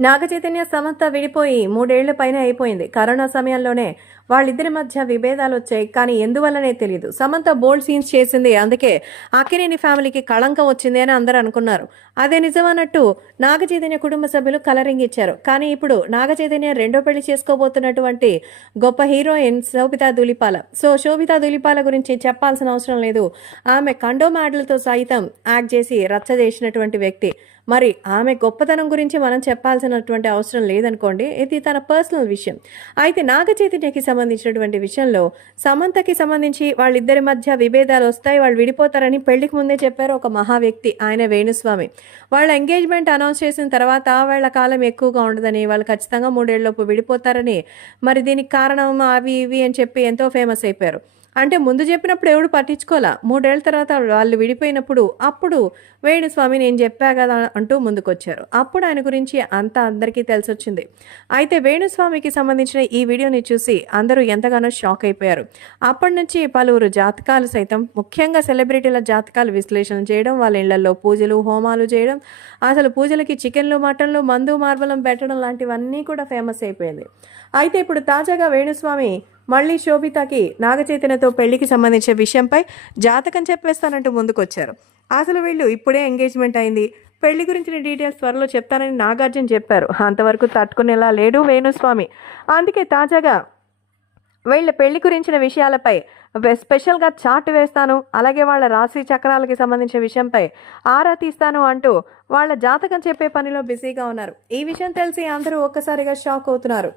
నాగచైతన్య సమంత విడిపోయి మూడేళ్ళ పైన అయిపోయింది. కరోనా సమయంలోనే వాళ్ళిద్దరి మధ్య విభేదాలు వచ్చాయి కానీ ఎందువల్లనే తెలియదు సమంత బోల్డ్ సీన్స్ చేసింది అందుకే అక్కినేని ఫ్యామిలీకి కళంకం వచ్చింది అని అందరూ అనుకున్నారు. అదే నిజమన్నట్టు నాగచైతన్య కుటుంబ సభ్యులు కలరింగ్ ఇచ్చారు. కానీ ఇప్పుడు నాగచైతన్య రెండో పెళ్ళి చేసుకోబోతున్నటువంటి గొప్ప హీరోయిన్ శోభితా దులిపాల. సో శోభితా దులిపాల గురించి చెప్పాల్సిన అవసరం లేదు. ఆమె కండో మ్యాడలతో సైతం యాక్ట్ చేసి రచ్చ చేసినటువంటి వ్యక్తి. మరి ఆమె గొప్పతనం గురించి మనం చెప్పాల్సినటువంటి అవసరం లేదనుకోండి ఇది తన పర్సనల్ విషయం. అయితే నాగచైతన్యకి సమ సంబంధించినటువంటి విషయంలో సమంతకి సంబంధించి వాళ్ళిద్దరి మధ్య విభేదాలు వస్తాయి వాళ్ళు విడిపోతారని పెళ్ళికి ముందే చెప్పారు ఒక మహా వ్యక్తి ఆయన వేణుస్వామి. వాళ్ళ ఎంగేజ్మెంట్ అనౌన్స్ చేసిన తర్వాత వాళ్ళ కాలం ఎక్కువగా ఉండదని వాళ్ళు ఖచ్చితంగా మూడేళ్ళలోపు విడిపోతారని మరి దీనికి కారణం అవి ఇవి అని చెప్పి ఎంతో ఫేమస్ అయిపోయారు. అంటే ముందు చెప్పినప్పుడు ఎవడు పట్టించుకోవాలా మూడేళ్ళ తర్వాత వాళ్ళు విడిపోయినప్పుడు అప్పుడు వేణుస్వామి నేను చెప్పా కదా అంటూ ముందుకొచ్చారు. అప్పుడు ఆయన గురించి అంతా అందరికీ తెలిసొచ్చింది. అయితే వేణుస్వామికి సంబంధించిన ఈ వీడియోని చూసి అందరూ ఎంతగానో షాక్ అయిపోయారు. అప్పటి నుంచి పలువురు జాతకాలు సైతం ముఖ్యంగా సెలబ్రిటీల జాతకాలు విశ్లేషణ చేయడం వాళ్ళ ఇళ్ళలో పూజలు హోమాలు చేయడం అసలు పూజలకి చికెన్లు మటన్లు మందు మార్బలం పెట్టడం లాంటివన్నీ కూడా ఫేమస్ అయిపోయింది. అయితే ఇప్పుడు తాజాగా వేణుస్వామి మళ్ళీ శోభితకి నాగచైతన్యతో పెళ్ళికి సంబంధించిన విషయంపై జాతకం చెప్పేస్తానంటూ ముందుకొచ్చారు. అసలు వీళ్ళు ఇప్పుడే ఎంగేజ్మెంట్ అయింది. పెళ్ళి గురించిన డీటెయిల్స్ త్వరలో చెప్తానని నాగార్జున చెప్పారు. అంతవరకు తట్టుకునేలా లేడు వేణుస్వామి. అందుకే తాజాగా వీళ్ళ పెళ్ళి గురించిన విషయాలపై స్పెషల్గా చార్ట్ వేస్తాను. అలాగే వాళ్ళ రాశి చక్రాలకి సంబంధించిన విషయంపై ఆరా తీస్తాను అంటూ వాళ్ళ జాతకం చెప్పే పనిలో బిజీగా ఉన్నారు. ఈ విషయం తెలిసి అందరూ ఒక్కసారిగా షాక్ అవుతున్నారు.